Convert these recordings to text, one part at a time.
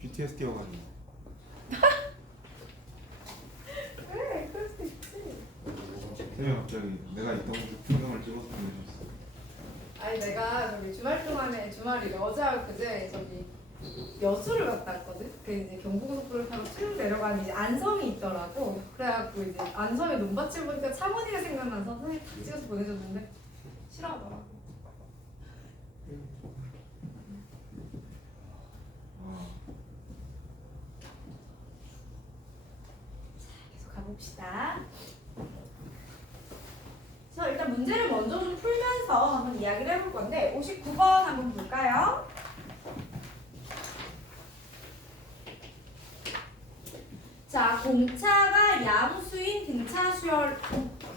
BTS 뛰어가지고. 왜? 그럴 수도 있지. 쌤이 갑자기 내가 있던 곳 풍경을 찍어서 보내줬어. 아니 내가 저기 주말 동안에 주말이 어제 그제 저기 여수를 갔다 왔거든. 그 이제 경부고속도로 타고 쭉 내려가는 이제 안섬이 있더라고. 그래갖고 이제 안섬에 논밭을 보니까 차모니가 생각나서 선생님 딱 찍어서 보내줬는데 싫어하더라고. 계속 가봅시다. 그래서 일단 문제를 먼저 좀 풀면서 한번 이야기를 해볼 건데 59번 한번 볼까요? 자, 공차가 양수인 등차 수열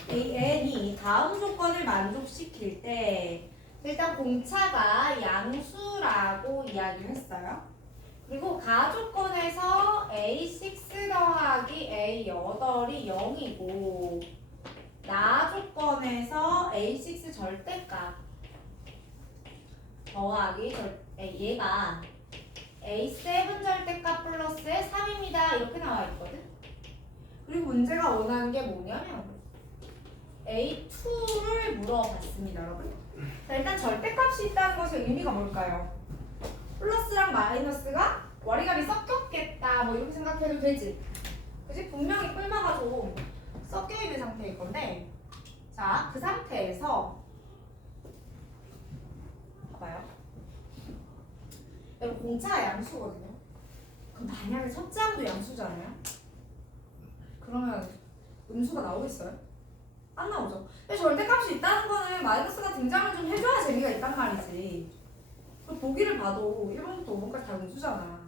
n이 다음 조건을 만족시킬 때 일단 공차가 양수라고 이야기를 했어요. 그리고 가조건에서 A6 더하기 A8이 0이고 나조건에서 A6 절대값 더하기 얘가 A7 절대값 플러스의 3입니다. 이렇게 나와 있거든. 그리고 문제가 원하는 게 뭐냐면 A2를 물어봤습니다, 여러분. 자, 일단 절대값이 있다는 것의 의미가 뭘까요? 플러스랑 마이너스가 와리가리 섞였겠다 뭐 이렇게 생각해도 되지. 그치? 분명히 뿔마가 좀 섞여있는 상태일 건데 자, 그 상태에서 봐봐요. 여러분 공차가 양수거든요. 그럼 만약에 첫째 항도 양수잖아요. 그러면 음수가 나오겠어요? 안 나오죠. 근데 절대값이 있다는 거는 마이너스가 등장을 좀 해줘야 재미가 있단 말이지. 그럼 보기를 봐도 1번부터 5번까지 다 음수잖아.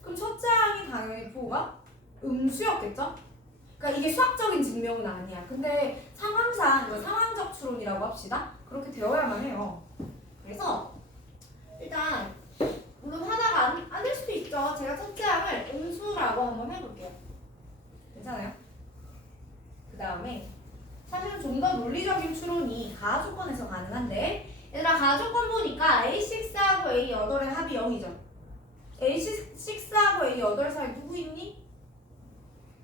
그럼 첫째 항이 당연히 부호가 음수였겠죠? 그러니까 이게 수학적인 증명은 아니야. 근데 상황상 이거 상황적 추론이라고 합시다. 그렇게 되어야만 해요. 그래서 일단 물론 하다가 안 될 수도 있죠. 제가 첫째 항을 음수라고 한번 해볼게요. 괜찮아요? 그 다음에 사실은 좀 더 논리적인 추론이 가조건에서 가능한데 얘들아 가조건 보니까 A6하고 A8의 합이 0이죠. A6하고 A8 사이 누구 있니?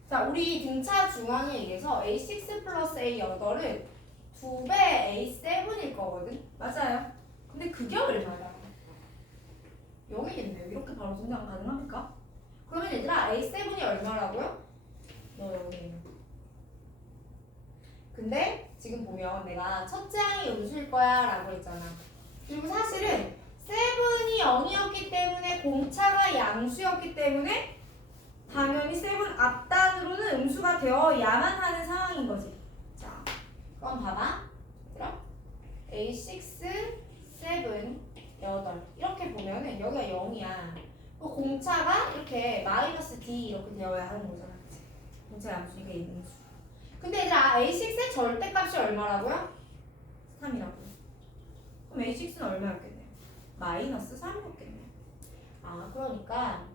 자, 우리 등차 중앙에 의해서 A6 플러스 A8은 2배 A7일 거거든? 맞아요. 근데 그게 얼마다? 0이겠네요. 이렇게 바로 등장 가능합니까? 그러면 얘들아 A7이 얼마라고요? 너 0이에요. 근데 지금 보면 내가 첫째 항이 음수일 거야 라고 했잖아. 그리고 사실은 7이 0이었기 때문에 공차가 양수였기 때문에 당연히 7 앞단으로는 음수가 되어야만 하는 상황인 거지. 자, 그럼 봐봐. 얘들아 A6, 7, 8 이렇게 보면은 여기가 0이야. 공차가 이렇게 마이너스 D 이렇게 되어야 하는 거잖아. 그치? 공차 양수니까 음수. 근데 이제 A6의 절대값이 얼마라고요? 3이라고요. 그럼 A6는 얼마였겠네요? 마이너스 3이었겠네요. 아, 그러니까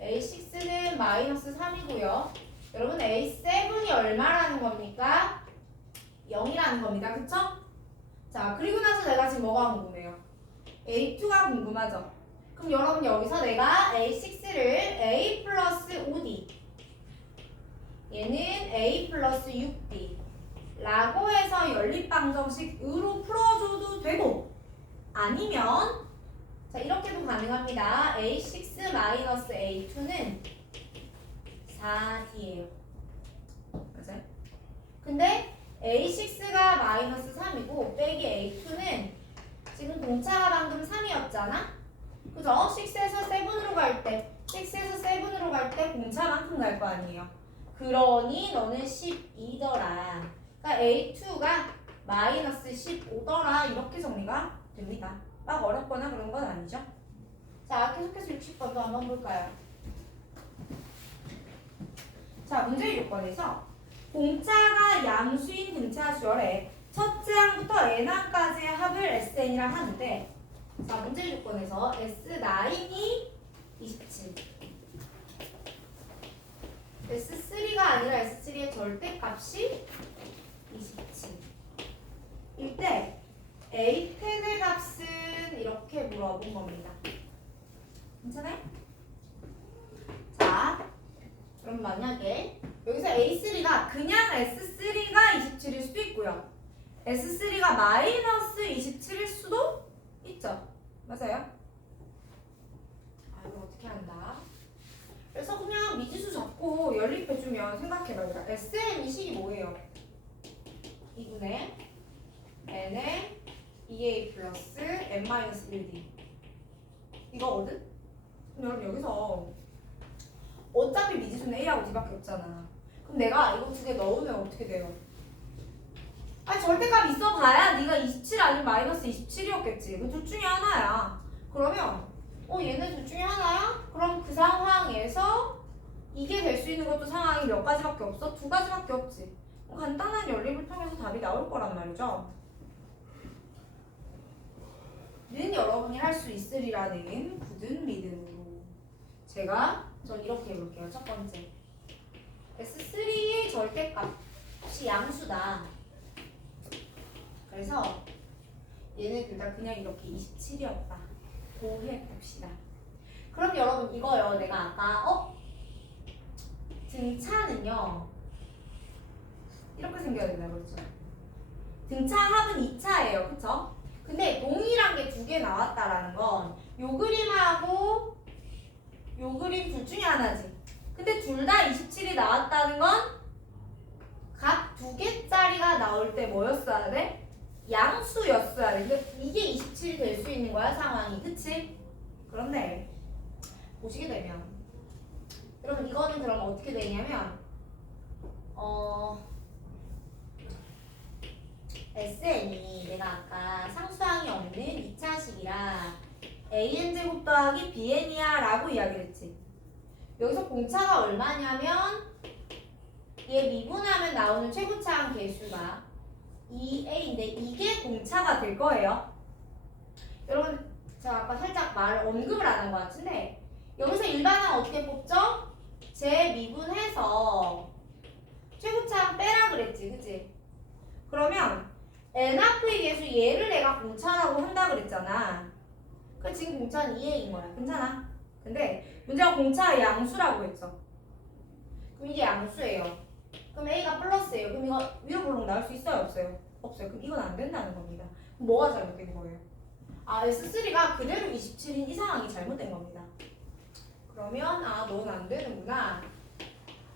A6는 마이너스 3이고요. 여러분 A7이 얼마라는 겁니까? 0이라는 겁니다. 그쵸? 자, 그리고 나서 내가 지금 뭐가 궁금해요? A2가 궁금하죠? 그럼 여러분 여기서 내가 A6를 A 플러스 5D 얘는 A 플러스 6D 라고 해서 연립방정식으로 풀어줘도 되고 아니면 자 이렇게도 가능합니다. A6 마이너스 A2는 4D예요. 맞아요? 근데 A6가 마이너스 3이고 빼기 A2는 지금 공차가 방금 3이었잖아? 그죠? 6에서 7으로 갈 때 6에서 7으로 갈 때 공차만큼 갈 거 아니에요. 그러니 너는 12더라. 그러니까 A2가 마이너스 15더라. 이렇게 정리가 됩니다. 막 어렵거나 그런 건 아니죠. 자, 계속해서 60번도 한번 볼까요? 자, 문제 요건에서 공차가 양수인 등차 수열에 첫째 항부터 n항까지의 합을 SN이라 하는데 자, 문제 요건에서 S9이 27 S3가 아니라 S3의 절대값이 27 일 때 A10의 값은 이렇게 물어본 겁니다. 괜찮아요? 그럼 만약에 여기서 A3가 그냥 S3가 27일 수도 있고요. S3가 마이너스 27일 수도 있죠. 맞아요? 아, 이거 어떻게 한다? 그래서 그냥 미지수 잡고 연립해주면 생각해봐요. SN이 식이 뭐예요? 2분의 n의 2a 플러스 n-1d 이거거든? 그럼 여러분 여기서 어차피 미지수는 a하고 d밖에 없잖아. 그럼 내가 이거 두 개 넣으면 어떻게 돼요? 아니 절대값 있어봐야 네가 27 아니면 마이너스 27이었겠지. 그 둘 중에 하나야. 그러면 얘네 둘 중에 하나야? 그럼 그 상황에서 이게 될 수 있는 것도 상황이 몇 가지밖에 없어? 두 가지밖에 없지. 간단한 연립을 통해서 답이 나올 거란 말이죠. 는 여러분이 할 수 있으리라는 굳은 믿음으로 전 이렇게 해볼게요. 첫 번째 S3의 절대값이 양수다. 그래서 얘네 둘 다 그냥 이렇게 27이었다. 고해봅시다. 그럼 여러분 이거요. 내가 아까 등차는요 이렇게 생겨야 된다 그랬죠. 등차 합은 2차예요. 그쵸? 근데 동일한 게 두 개 나왔다라는 건 요 그림하고 요 그림 둘 중에 하나지. 근데 둘 다 27이 나왔다는 건 각 두 개짜리가 나올 때 뭐였어야 돼? 양수였어야 돼. 근데 이게 27이 될 수 있는 거야 상황이. 그치? 그런데 보시게 되면 여러분 이거는 그럼 어떻게 되냐면 SN이 내가 아까 상수항이 없는 2차식이라 AN제곱 더하기 BN이야 라고 이야기를 했지. 여기서 공차가 얼마냐면 얘 미분하면 나오는 최고차항 개수가 2A인데 이게 공차가 될 거예요. 여러분 제가 아까 살짝 언급을 안 한 것 같은데 여기서 일반항 어떻게 뽑죠? 제 미분해서 최고차항 빼라 그랬지. 그치? 그러면 NR의 계수 얘를 내가 공차라고 한다 그랬잖아. 그 지금 공차는 2A인 거야. 괜찮아? 근데 문제가 공차 양수라고 했죠. 그럼 이게 양수예요. 그럼 A가 플러스예요. 그럼 이거 위로 볼록 나올 수 있어요? 없어요? 없어요. 그럼 이건 안 된다는 겁니다. 그럼 뭐가 잘못된 거예요? S3가 그대로 27인 이 상황이 잘못된 겁니다. 그러면 넌 안 되는구나.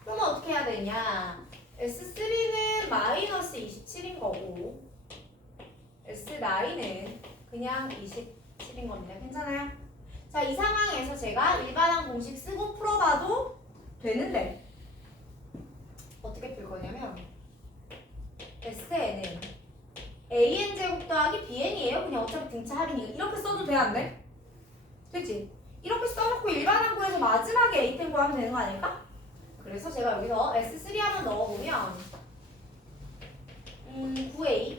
그러면 어떻게 해야 되냐? S3는 마이너스 27인 거고 S9은 그냥 27인 겁니다. 괜찮아요? 자, 이 상황에서 제가 일반항 공식 쓰고 풀어봐도 되는데 어떻게 풀 거냐면 SN은 AN제곱 더하기 BN이에요. 그냥 어차피 등차 할인이니까 이렇게 써도 돼, 안 돼? 그치? 이렇게 써놓고 일반항 구해서 마지막에 A템 구하면 되는 거 아닐까? 그래서 제가 여기서 S3 한번 넣어보면 9A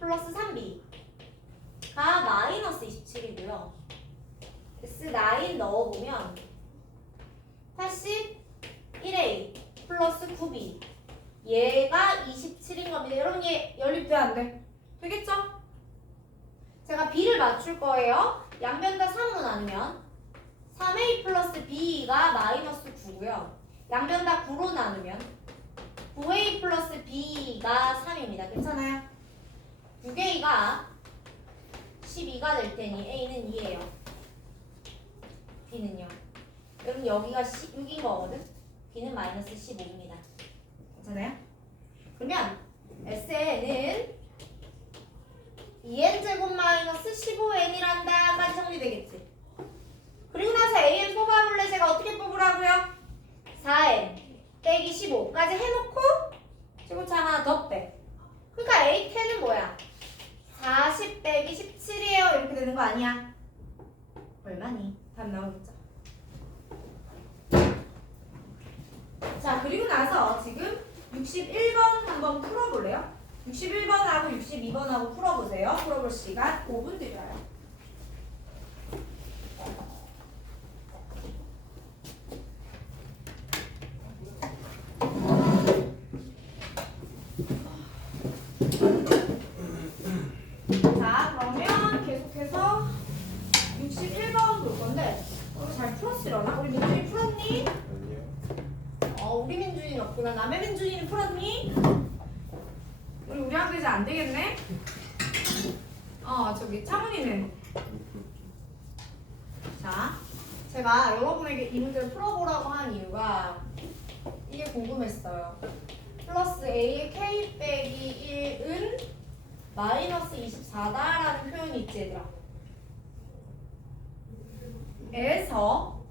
플러스 3B가 마이너스 27이고요. S9 넣어보면 81A 플러스 9B 얘가 27인 겁니다. 여러분 얘 연립돼 안 돼? 되겠죠? 제가 B를 맞출 거예요. 양변 다 3으로 나누면 3A 플러스 B가 마이너스 9고요. 양변 다 9로 나누면 9A 플러스 B가 3입니다. 괜찮아요? 6A가 12가 될 테니 A는 2예요. B는요? 여러분 여기가 6인 거거든? B는 마이너스 15입니다. 괜찮아요? 그러면 SN은 2n제곱 마이너스 15n이란다 까지 정리되겠지? 그리고 나서 AN 뽑아볼래? 제가 어떻게 뽑으라고요? 4n 빼기 15까지 해놓고 제곱차 하나 더 빼. 그러니까 A10은 뭐야? 40 빼기 17이에요. 이렇게 되는 거 아니야? 얼마니? 답 나오겠죠? 자, 그리고 나서 지금 61번 한번 풀어볼래요? 61번하고 62번하고 풀어보세요. 풀어볼 시간 5분 드려요. 자, 그러면 계속해서 61번 볼 건데 잘 풀었으려나? 우리 민준이 풀었니? 아니요. 우리 민준이는 없구나. 남의 민준이는 풀었니? 우리 학교 이제 안 되겠네? 저기 창훈이는. 자, 제가 여러분에게 이 문제를 풀어보라고 한 이유가 이게 궁금했어요. 플러스 A의 K 빼기 1은 마이너스 24다라는 표현이 있지 얘들아. 에서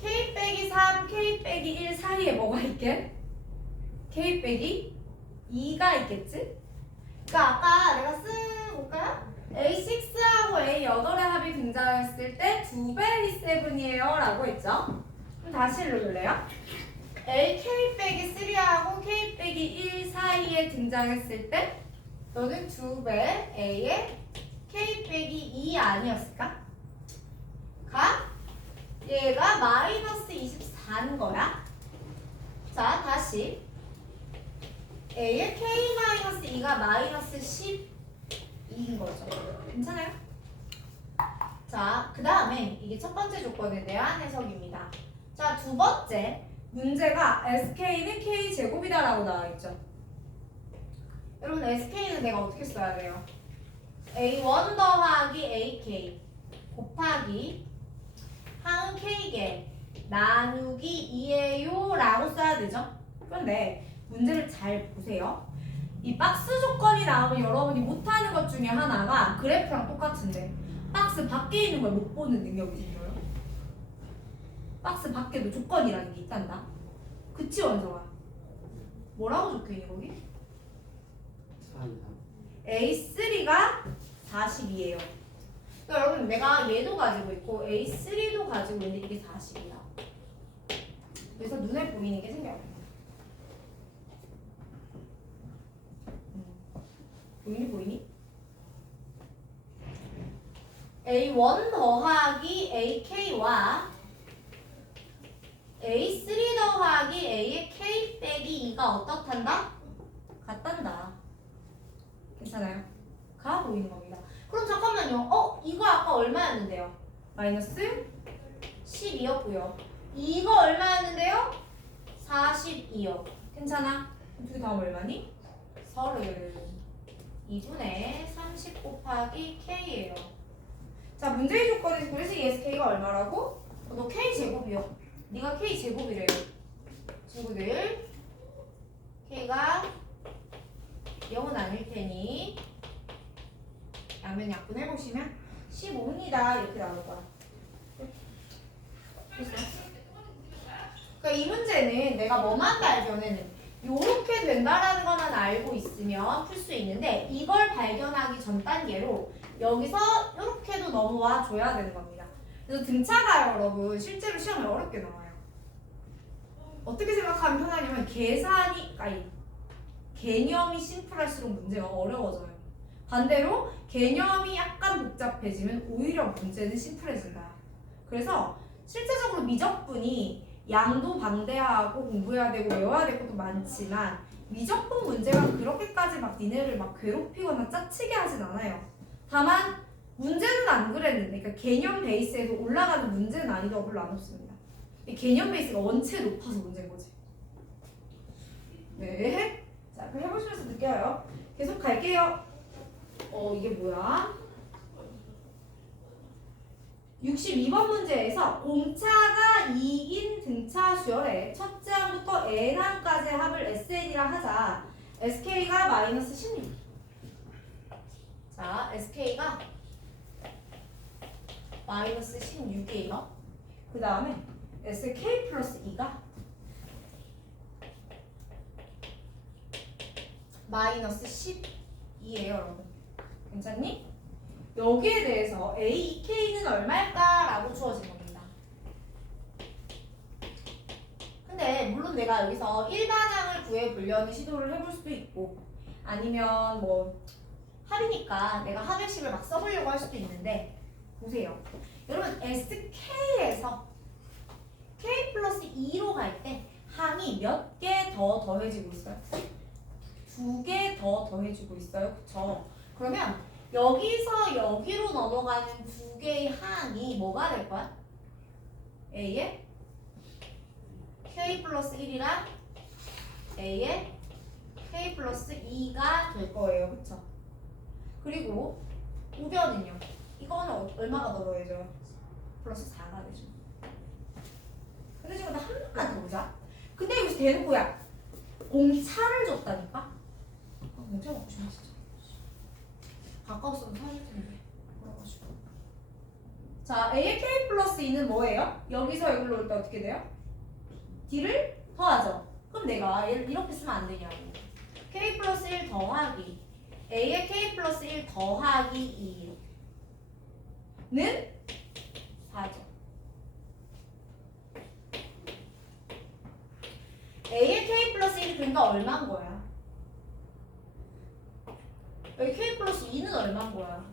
K 빼기 3, K 빼기 1 사이에 뭐가 있게? K 빼기 2가 있겠지? 그러니까 아까 내가 볼까요? A6하고 A8의 합이 등장했을 때 2배 A7이에요 라고 했죠? 그럼 다시 읽어볼래요? A K 빼기 3하고 K 빼기 1 사이에 등장했을 때 너는 2배 A의 K 빼기 2 아니었을까? 얘가 마이너스 24인 거야. 자, 다시 A의 K-2가 마이너스 12인 거죠. 괜찮아요? 자, 그 다음에 이게 첫 번째 조건에 대한 해석입니다. 자, 두 번째 문제가 SK는 K제곱이다 라고 나와있죠. 여러분 SK는 내가 어떻게 써야 돼요? A1 더하기 AK 곱하기 항 K개 나누기 2예요 라고 써야 되죠. 그런데 문제를 잘 보세요. 이 박스 조건이 나오면 여러분이 못하는 것 중에 하나가 그래프랑 똑같은데 박스 밖에 있는 걸 못 보는 능력이 생겨요. 박스 밖에도 조건이라는 게 있단다. 그치 원정아? 뭐라고 적혀있니 거기? A3가 40이에요. 그러니까 여러분 내가 얘도 가지고 있고 A3도 가지고 있는데 이게 40이야. 그래서 눈에 보이는 게 생겨요. 보이니? A1 더하기 AK와 A3 더하기 A의 K 빼기 2가 어떻단다? 같단다. 괜찮아요? 가 보이는 겁니다. 그럼 잠깐만요. 이거 아까 얼마였는데요? 마이너스 12였고요. 이거 얼마였는데요? 42요. 괜찮아? 두 다음 얼마니? 30. 2분의 30 곱하기 K예요. 자, 문제의 조건에서 그래서 ESK가 얼마라고? 너 K제곱이요. 네가 K제곱이래요. 친구들 K가 0은 아닐 테니 양면 약분해보시면 15입니다. 이렇게 나올 거야. 됐어? 그러니까 이 문제는 내가 뭐만 발견해는 요렇게 된다라는 것만 알고 있으면 풀 수 있는데 이걸 발견하기 전 단계로 여기서 요렇게도 넘어와 줘야 되는 겁니다. 그래서 등차가 여러분 실제로 시험에 어렵게 나와요. 어떻게 생각하면 편하냐면 개념이 심플할수록 문제가 어려워져요. 반대로 개념이 약간 복잡해지면 오히려 문제는 심플해진다. 그래서 실제적으로 미적분이 양도 방대하고 공부해야 되고 외워야 될 것도 많지만 미적분 문제가 그렇게까지 막 니네를 막 괴롭히거나 짜치게 하진 않아요. 다만 문제는 안 그랬는데 그러니까 개념 베이스에서 올라가는 문제 난이도가 별로 안 높습니다. 이 개념 베이스가 원체 높아서 문제인 거지. 네. 자, 그럼 해보시면서 느껴요. 계속 갈게요. 이게 뭐야? 62번 문제에서 공차가 2인 등차 수열에 첫째 항부터 n항까지의 합을 SN이라 하자. SK가 마이너스 16. 자, SK가 마이너스 16이에요. 그 다음에 SK 플러스 2가 마이너스 10이에요, 여러분. 괜찮니? 여기에 대해서 AK는 얼마일까? 라고 주어진 겁니다. 근데 물론 내가 여기서 일반항을 구해보려는 시도를 해볼 수도 있고 아니면 뭐 합이니까 내가 합의식을 막 써보려고 할 수도 있는데 보세요. 여러분 SK에서 K 플러스 2로 갈 때 항이 몇 개 더 더해지고 있어요? 2개 더 더해지고 있어요. 그쵸? 그러면 여기서 여기로 넘어가는 두 개의 항이 뭐가 될 거야? A의 K k 플러스 1이랑 a의 k 플러스 2가 될 거예요. 그쵸? 그리고 우변은요. 이거는 얼마가 더해져요? 플러스 4가 되죠. 근데 지금 한 번만 더 보자. 근데 여기서 대놓고야 공차를 줬다니까? 공차 먹고 싶네 진짜. 가까웠으면 사줄 텐데. 그래가지고. 자, a의 k 플러스 2는 뭐예요? 여기서 여기로 올 때 어떻게 돼요? d를 더하죠. 그럼 내가 얘를 이렇게 쓰면 안 되냐고. k 플러스 1 더하기 a의 k 플러스 1 더하기 2는 4죠. a의 k 플러스 1이 그러니까 얼마인 거야? 여기 k 플러스 2는 얼마인 거야?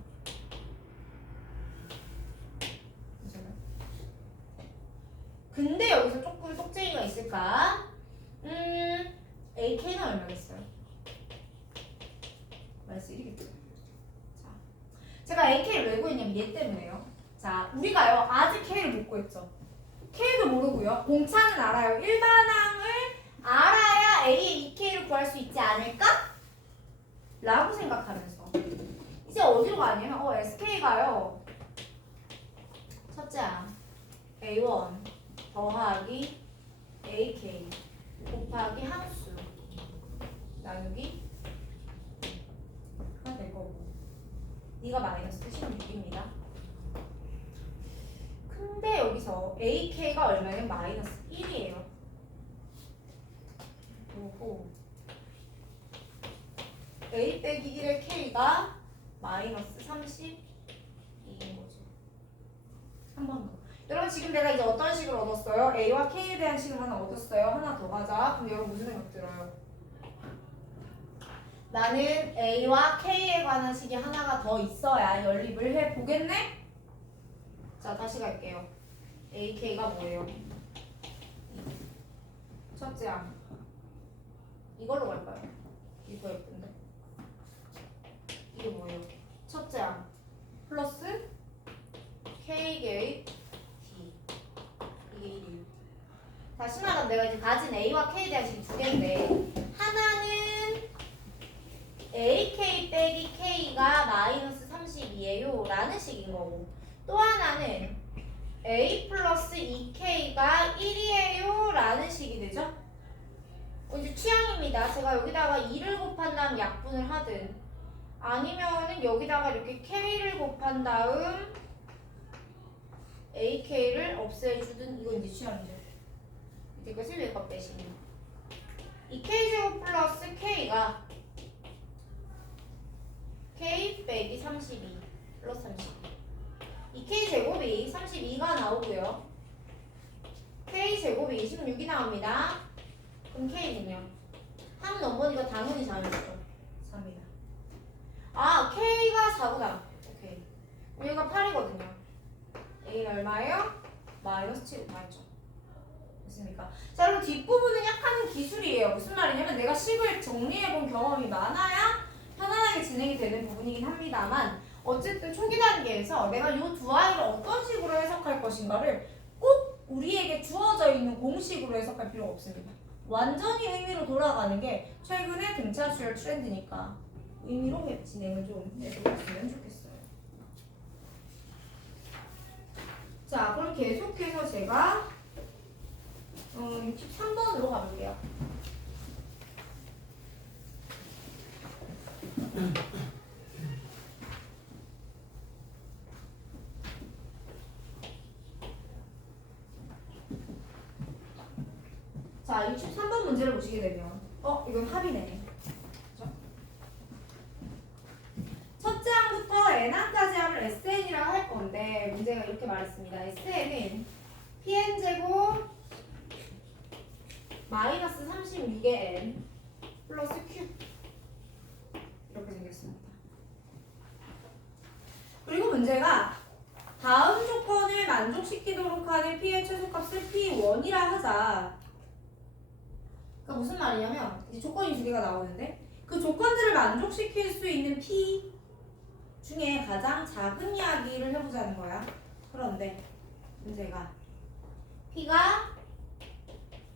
괜찮아요? 근데 여기서 조금 똑쟁이가 있을까? ak는 얼마겠어요? 마이너스 1이겠죠. 자, 제가 ak를 왜 구했냐면 얘 때문에요. 자, 우리가요 아직 k를 못 구했죠. k도 모르고요. 공차는 알아요. 일반항을 알아야 a의 2k를 구할 수 있지 않을까? 라고 생각하면서 이제 어디로 가냐면 sk가요 첫째 항 a1 더하기 ak 곱하기 함수 나누기 하나 될 거고 네가 마이너스 16입니다. 근데 여기서 ak가 얼마냐면 마이너스 1이에요. 요거 a 빼기 1의 k가 마이너스 32인 거죠. 한 번 더. 여러분 지금 내가 이제 어떤 식을 얻었어요? a와 k에 대한 식을 하나 얻었어요. 하나 더 가자. 그럼 여러분 무슨 생각 들어요? 나는 a와 k에 관한 식이 하나가 더 있어야 연립을 해보겠네? 자 다시 갈게요. a, k가 뭐예요? 첫째 항 이걸로 갈까요? 이거 예쁜데? 이게 뭐예요? 첫째 항 플러스 k 개의 d 이게 1이에요. 다시 말하면 내가 이제 가진 a와 k에 대한 식이 두 개인데 하나는 ak 빼기 k가 마이너스 32예요 라는 식인 거고 또 하나는 a 플러스 2k가 1이에요 라는 식이 되죠. 이제 취향입니다. 제가 여기다가 2를 곱한 다음 약분을 하든 아니면은 여기다가 이렇게 k를 곱한 다음 ak를 없애주든 이건 이제 취향이죠. 이때 것을 외과 빼시면 2k제곱 플러스 k가 k 빼기 32 플러스 32 2k제곱이 32가 나오고요. k제곱이 26이 나옵니다. 그럼 k는요? 한 넘버니까 당연히 잘했죠. 3이다. 아 k가 4구나. 오케이. 여기가 8이거든요. a가 얼마예요? 마이너스 7이 다 했죠. 됐습니까? 자 그럼 뒷부분은 약간은 기술이에요. 무슨 말이냐면 내가 식을 정리해본 경험이 많아야 편안하게 진행이 되는 부분이긴 합니다만 어쨌든 초기 단계에서 내가 이 두 아이를 어떤 식으로 해석할 것인가를 꼭 우리에게 주어져 있는 공식으로 해석할 필요가 없습니다. 완전히 의미로 돌아가는 게 최근에 등차수열 트렌드니까 의미로 진행을 좀 해보셨으면 좋겠어요. 자 그럼 계속해서 제가 63번으로 가볼게요. 자, 63번 문제를 보시게 되면 이건 합이네. 그죠? 첫째 항부터 n항까지 합을 SN이라고 할 건데 문제가 이렇게 말했습니다. SN은 PN제곱 마이너스 36의 n 플러스 q 이렇게 생겼습니다. 그리고 문제가 다음 조건을 만족시키도록 하는 P의 최소값을 P1이라 하자. 그러니까 무슨 말이냐면 이제 조건이 두 개가 나오는데 그 조건들을 만족시킬 수 있는 P 중에 가장 작은 이야기를 해보자는 거야. 그런데 문제가 P가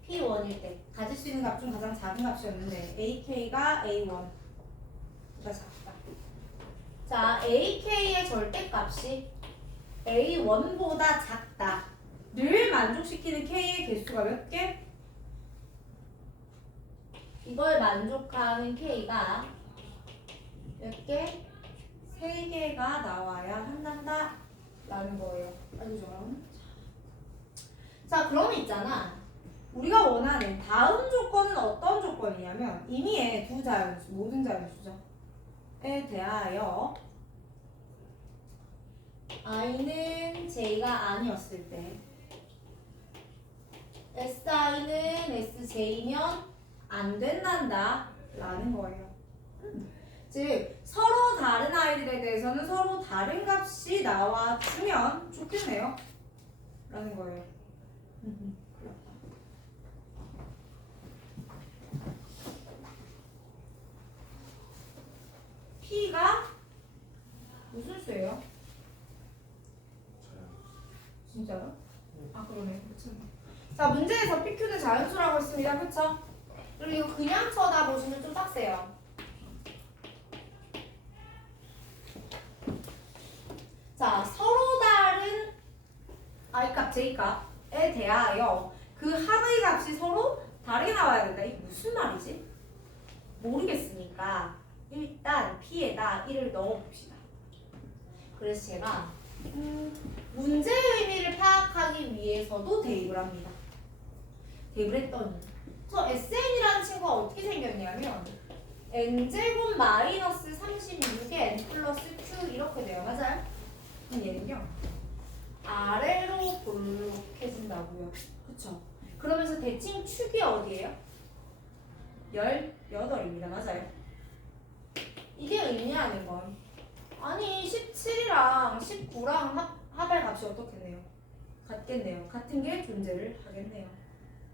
P1 A1일 때 가질 수 있는 값 중 가장 작은 값이었는데 AK가 A1보다 작다. 자, AK의 절대값이 A1보다 작다. 늘 만족시키는 K의 개수가 몇 개? 이걸 만족하는 K가 몇 개? 3개가 나와야 한단다 라는 거예요. 알죠? 자, 그러면 있잖아. 우리가 원하는 다음 조건은 어떤 조건이냐면 임의의 두 자연수, 모든 자연수죠. 에 대하여 i는 j가 아니었을 때 si는 sj면 안 된단다 라는 거예요. 즉 서로 다른 아이들에 대해서는 서로 다른 값이 나와주면 좋겠네요 라는 거예요. P가 무슨 수예요? 진짜요? 아 그러네. 그쵸. 자, 문제에서 PQ는 자연수라고 했습니다. 그쵸? 그리고 이거 그냥 쳐다보시면 좀 빡세요. 자, 서로 다른 i값, j값에 대하여 그 합의 값이 서로 다르게 나와야 된다. 이게 무슨 말이지? 모르겠으니까 일단 P에다 1을 넣어봅시다. 그래서 제가 문제의 의미를 파악하기 위해서도 대입을 합니다. 대입을 했더니 저 SN이라는 친구가 어떻게 생겼냐면 n제곱 마이너스 36에 n 플러스 q 이렇게 돼요. 맞아요? 얘는요 아래로 볼록해진다고요. 그쵸? 그러면서 대칭 축이 어디예요? 18입니다. 맞아요? 이게 의미하는 건 아니 17이랑 19랑 합의 값이 어떻겠네요? 같겠네요. 같은 게 존재를 하겠네요.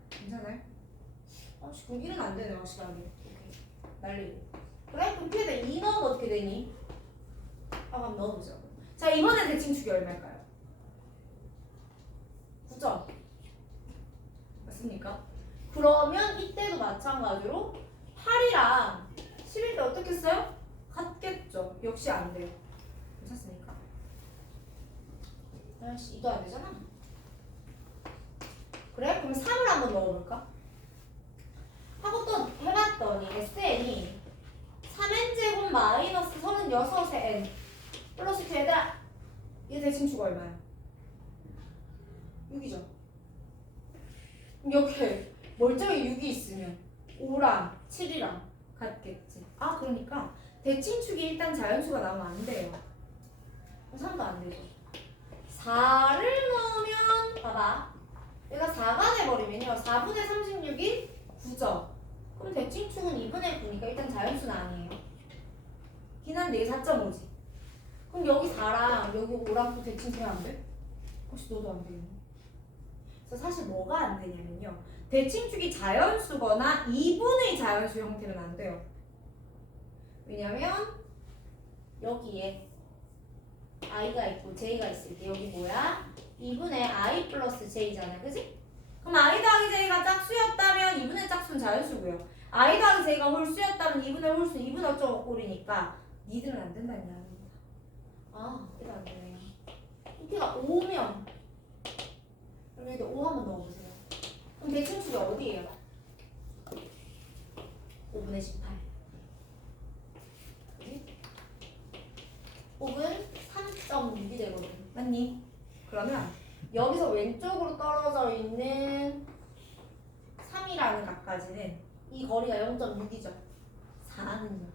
괜찮아요? 지금 1은 안 되네요. 확실하게. 오케이. 날리고. 그래? 그럼 P에다 2 넣으면 어떻게 되니? 한번 넣어보죠. 자, 이번엔 대칭축이 얼마일까요? 9점. 맞습니까? 그러면 이때도 마찬가지로 8이랑 11때 어떻게 써요? 같겠죠. 역시 안 돼요. 괜찮습니까? 아이씨, 이도 안 되잖아. 그래? 그럼 3을 한번 넣어볼까? 하고 또 해봤더니 SN이 3n제곱 마이너스 36의 n 플러스 q 얘들아 얘 대칭축 얼마야? 6이죠. 여기 멀쩡히 6이 있으면 5랑 7이랑 같겠지. 아 그러니까 대칭축이 일단 자연수가 나오면 안 돼요. 3도 안 되죠. 4를 넣으면 봐봐. 얘가 4가 돼버리면요. 4분의 36이 9죠. 그럼 대칭축은 2분의 9니까 일단 자연수는 아니에요. 긴 한데 이게 4.5지. 그럼 여기 4랑 여기 5랑 또 대칭되면 안 돼? 혹시 너도 안 되니? 그래서 사실 뭐가 안 되냐면요. 대칭축이 자연수거나 2분의 자연수 형태는 안 돼요. 왜냐면 여기에 i가 있고 j가 있을 때 여기 뭐야? 2분의 i 플러스 j잖아요. 그지? 그럼 i 더하기 j가 짝수였다면 2분의 짝수는 자연수고요. i 더하기 j가 홀수였다면 2분의 홀수는 2분의 어쩌고 꼴이니까 니들은 안 된다는 얘기입니다. 아, 이거 안 되네요. P가 5면 여기도 5 한번 넣어보세요. 그럼 대칭축이 어디예요? 5분의 18. 그지? 5분 3.6이 되거든. 맞니? 그러면 여기서 왼쪽으로 떨어져 있는 3이라는 값까지는 이 거리가 0.6이죠. 4는요.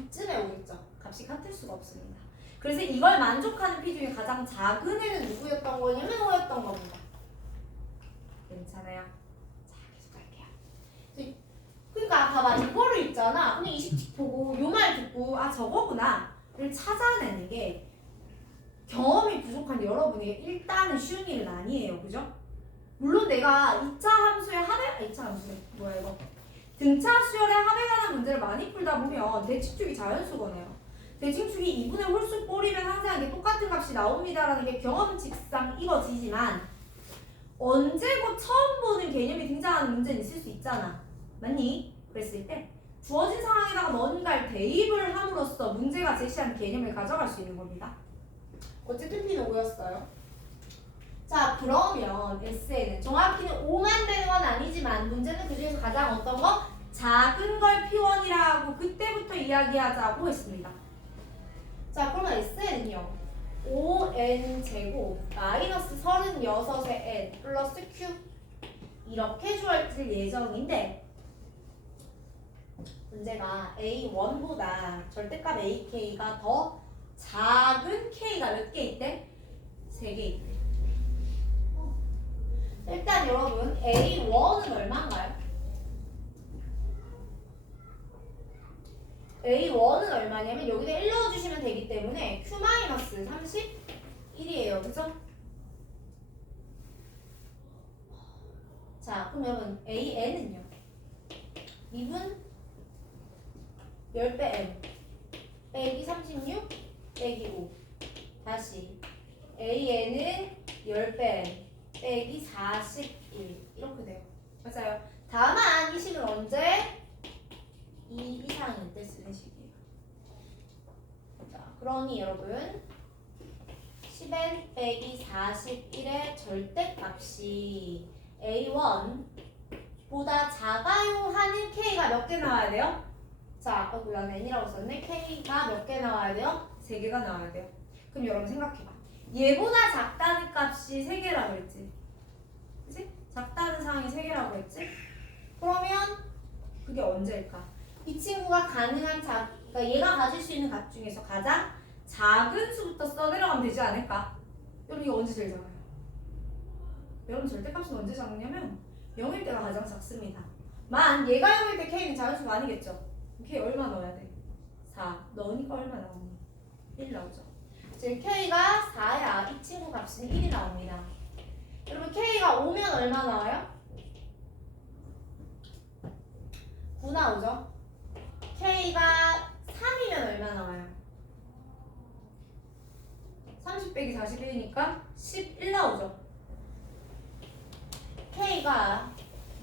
이쯤에 오겠죠. 값이 같을 수가 없습니다. 그래서 이걸 만족하는 P 중에 가장 작은 애는 누구였던 거냐면 5였던 겁니다. 괜찮아요? 자, 계속 갈게요. 그러니까 봐봐. 이거를 있잖아. 그냥 20틱 보고 요 말 듣고 아 저거구나를 찾아내는 게 경험이 부족한 여러분에게 일단은 쉬운 일은 아니에요. 그죠? 물론 내가 2차 함수의 합의, 2차 함수래. 뭐야 이거? 등차 수열의 합의하는 문제를 많이 풀다 보면 대칭축이 자연수거네요. 대칭축이 2분의 홀수 꼴이면 항상 이게 똑같은 값이 나옵니다라는 게 경험칙상 이뤄지지만 언제고 처음 보는 개념이 등장하는 문제는 있을 수 있잖아. 맞니? 그랬을 때 주어진 상황에다가 뭔가를 대입을 함으로써 문제가 제시한 개념을 가져갈 수 있는 겁니다. 어쨌든 P는 5였어요. 자, 그러면 S에는 정확히는 5만 되는 건 아니지만 문제는 그 중에서 가장 어떤 거? 작은 걸 P1이라 하고 그때부터 이야기하자고 했습니다. 자, 그러면 S에는요 5n 제곱 마이너스 36의 n 플러스 q 이렇게 주어질 예정인데 문제가 A1보다 절대값 AK가 더 작은 K가 몇 개 있대? 3개 있대. 일단 여러분 A1은 얼마인가요? A1은 얼마냐면 여기다 1 넣어주시면 되기 때문에 Q-31이에요. 그죠? 자, 그러면 AN은요? 2분 10배 N 빼기 36 빼기 5 다시 AN은 10배 N 빼기 41 이렇게 돼요. 맞아요. 다만 이 식은 언제? 이 이상일 때 쓰는 식이에요. 자, 그러니 여러분 10n 빼기 41의 절대값이 A1보다 작아요 하는 K가 몇 개 나와야 돼요? 자, 나는 N이라고 썼네. K가 몇 개 나와야 돼요? 3개가 나와야 돼요. 그럼 여러분 생각해봐. 얘보다 작다는 값이 3개라고 했지. 그치? 작다는 상황이 3개라고 했지? 그러면 그게 언제일까? 이 친구가 가능한 그러니까 얘가 가질 수 있는 값 중에서 가장 작은 수부터 써내려가면 되지 않을까? 여러분 이거 언제 제일 작아요? 여러분 절대값은 언제 작냐면 0일 때가 가장 작습니다. 만 얘가 0일 때 K는 작은 수가 아니겠죠? K 얼마 넣어야 돼? 4 넣으니까 얼마 나오니? 1 나오죠. 지금 K가 4야. 이 친구 값은 1이 나옵니다. 여러분 K가 5면 얼마 나와요? 9 나오죠? K가 3이면 얼마 나와요? 30 빼기 41이니까 11 나오죠? K가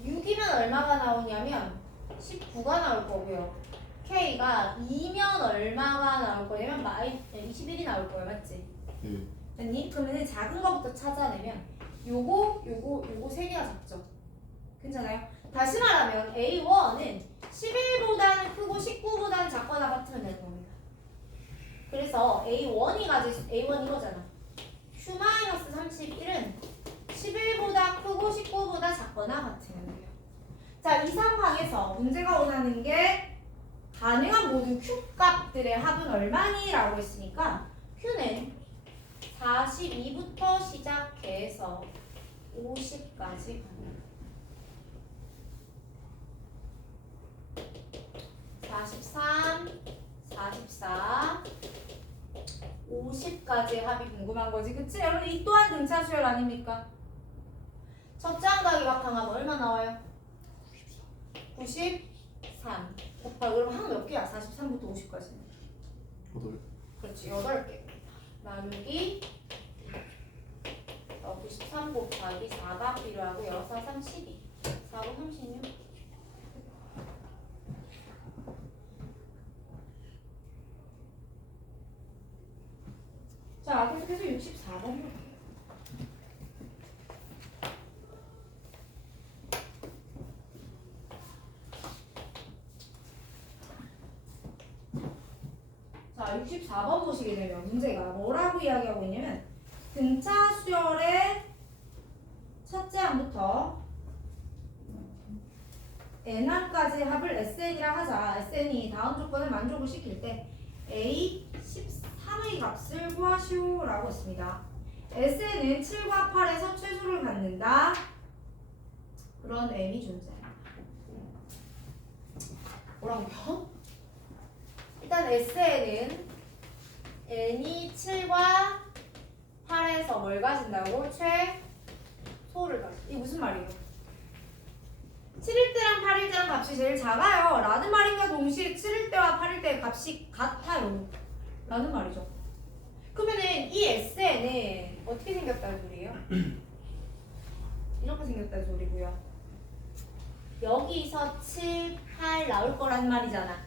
6이면 얼마가 나오냐면 19가 나올 거고요. K가 2면 얼마가 나올 거냐면 21이 나올 거예요. 맞지? 아니? 그러면 작은 거부터 찾아내면 요거 3개가 작죠? 괜찮아요? 다시 말하면 A1은 11보다는 크고 19보다는 작거나 같으면 되는 겁니다. 그래서 A1 이거잖아. Q-31은 11보다 크고 19보다 작거나 같으면 돼요. 자, 이 상황에서 문제가 원하는 게 가능한 모든 Q 값들의 합은 얼마니? 라고 했으니까 Q는 42부터 시작해서 50까지 가는 43, 44, 50까지의 합이 궁금한 거지. 그치? 여러분 이 또한 등차 수열 아닙니까? 첫째 함각의 각항합 얼마 나와요? 93 곱하기 그럼 항 몇 개야? 43부터 50까지 8. 그렇지 8개 나누기 93 곱하기 4가 필요하고 6, 4, 3, 12 4고 36 자, 계속해서 64번으로 자, 64번 보시게 되면 문제가 뭐라고 이야기하고 있냐면 등차 수열의 첫째 항부터 n항까지 합을 SN이라 하자. SN이 다음 조건을 만족을 시킬 때 A 13의 값을 구하시오 라고 했습니다. SN은 7과 8에서 최소를 갖는다. 그런 M이 존재합니다. 뭐라고요? 일단 SN은 N이 7과 8에서 뭘 가진다고? 최소를 가진다. 이게 무슨 말이에요? 7일 때랑 8일 때랑 값이 제일 작아요 라는 말인가 동시에 7일 때와 8일 때의 값이 같아요 라는 말이죠. 그러면은 이 SN은 어떻게 생겼다는 소리예요? 이렇게 생겼다는 소리고요. 여기서 7, 8 나올 거란 말이잖아.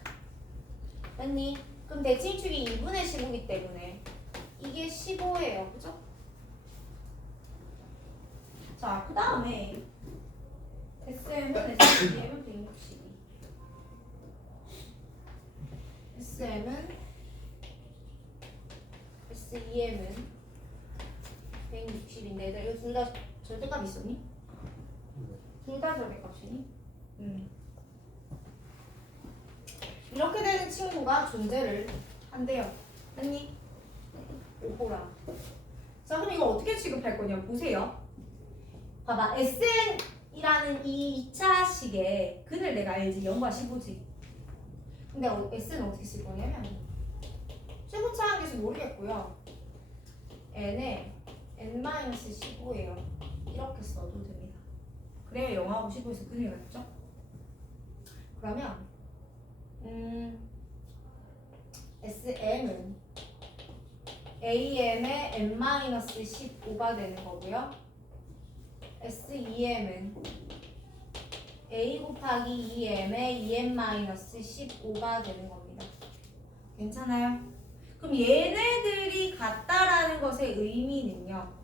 맞니? 그럼 대칭축이 2분의 15이기 때문에 이게 15예요. 그죠? 자, 그 다음에 SM은 162, SM은 SEM은 160인데 얘들 이거 둘 다 절대값 있었니? 둘 다 절대값이니? 이렇게 되는 친구가 존재를 한대요. 맞니? 오호라. 자, 그럼 이거 어떻게 취급할 거냐? 보세요. 봐봐. SN이라는 이 2차식의 근을 내가 알지? 0과 15지. 근데 S는 어떻게 쓸 거냐면 최고차한 계수 모르겠고요. N에 N-15예요. 이렇게 써도 됩니다. 그래야 0하고 15에서 근이 맞죠? 그러면 SM은 AM의 N-15가 되는 거고요. SEM은 A 곱하기 2M의 EM-15가 되는 겁니다. 괜찮아요? 그럼 얘네들이 같다라는 것의 의미는요.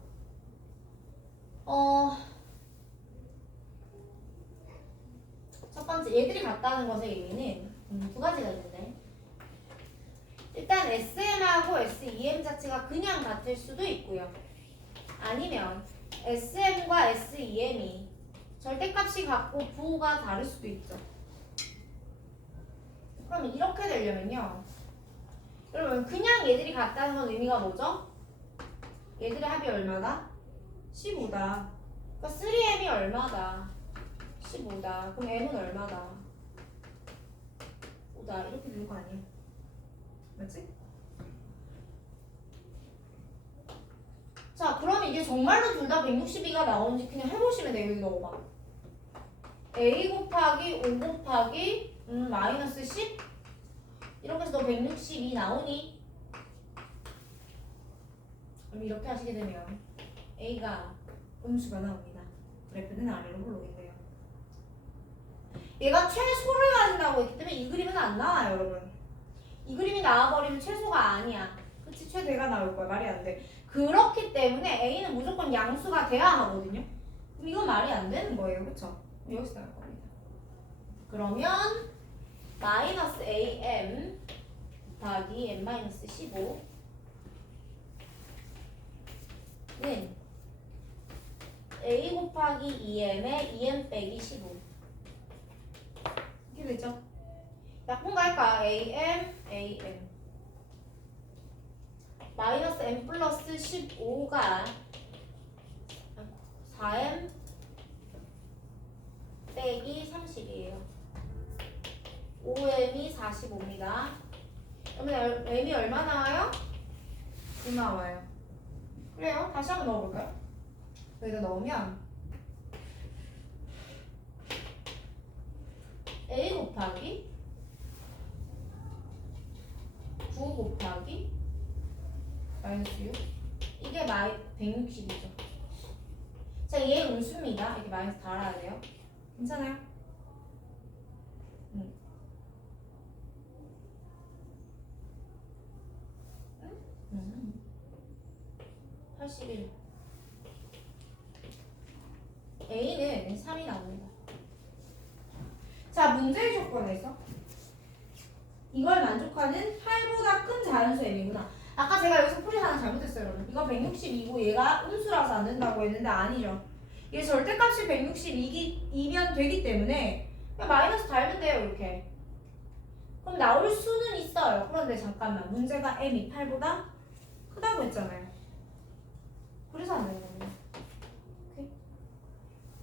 첫 번째 얘들이 같다는 것의 의미는 두 가지가 있는데 일단 SM하고 SEM 자체가 그냥 같을 수도 있고요. 아니면 SM과 SEM이 절대값이 같고 부호가 다를 수도 있죠. 그럼 이렇게 되려면요. 여러분 그냥 얘들이 같다는 건 의미가 뭐죠? 얘들의 합이 얼마다? 15다. 그러니까 3M이 얼마다? 15다. 그럼 M은 얼마다? 5다. 이렇게 되는 거 아니에요? 맞지? 자, 그럼 이게 정말로 둘 다 162가 나오는지 그냥 해보시면 돼요. 여기 넣어봐. A 곱하기 5 곱하기 마이너스 10? 이렇게 해서 너 162 나오니? 그럼 이렇게 하시게 되면 A가 음수가 나옵니다. 그래프는 아래로 올라오겠네요. 얘가 최소를 가진다고 했기 때문에 이 그림은 안 나와요, 여러분. 이 그림이 나와버리면 최소가 아니야. 그치? 최대가 나올 거야. 말이 안 돼. 그렇기 때문에 A는 무조건 양수가 돼야 하거든요. 그럼 이건 말이 안 되는 거예요. 그쵸? 여기서 나올 겁니다. 그러면 마이너스 AM 곱하기 N-15는 A 곱하기 2M의 2M 빼기 15 이렇게 되죠? 약분 갈까? AM, AM 마이너스 M 플러스 15가 4M 빼기 30이에요. 5M이 45입니다. 그러면 M이 얼마 나와요? 9 나와요. 그래요? 다시 한번 넣어볼까요? 여기다 넣으면 A 곱하기 9 곱하기 마이너스 6 이게 160이죠. 자, 얘 음수입니다. 이렇게 마이너스 달아야 돼요. 괜찮아요? 81 A는 3이 나옵니다. 자, 문제의 조건에서 이걸 만족하는 8보다 큰 자연수 M이구나. 아까 제가 여기서 풀이 하나 잘못했어요, 여러분. 이거 162고 얘가 음수라서 안 된다고 했는데 아니죠. 얘 절대값이 162이면 되기 때문에 그냥 마이너스 달면 돼요, 이렇게. 그럼 나올 수는 있어요. 그런데 잠깐만, 문제가 M이 8보다 크다고 했잖아요. 그래서 안 되는 겁니다. 오케이?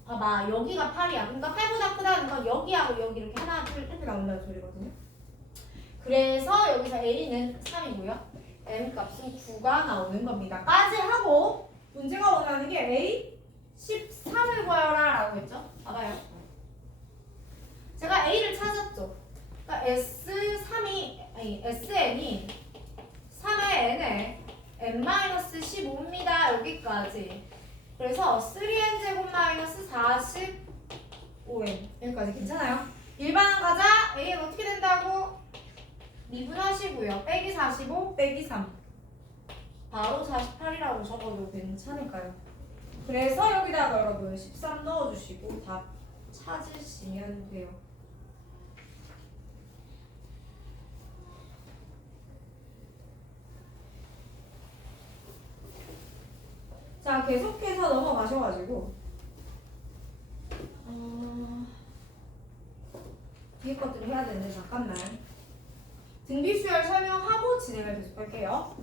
봐봐, 여기가 8이야. 그러니까 8보다 크다는 건 여기하고 여기 이렇게 하나, 둘 이렇게 나온다는 소리거든요. 그래서 여기서 A는 3이고요. M 값은 9가 나오는 겁니다. 까지 하고 문제가 원하는 게 A 13을 구하여라 라고 했죠. 봐봐요. 제가 A를 찾았죠. 그러니까 SN이 3의 N에 N-15입니다. 여기까지. 그래서 3N 제곱 마이너스 여기까지 괜찮아요? 일반항 가자. A는 어떻게 된다고? 미분하시고요. 빼기 45 빼기 3 바로 48이라고 적어도 괜찮을까요? 그래서 여기다가 여러분 13 넣어주시고 답 찾으시면 돼요. 자, 계속해서 넘어가셔가지고 뒤에 것들을 해야 되는데 잠깐만 등비수열 설명하고 진행을 계속할게요.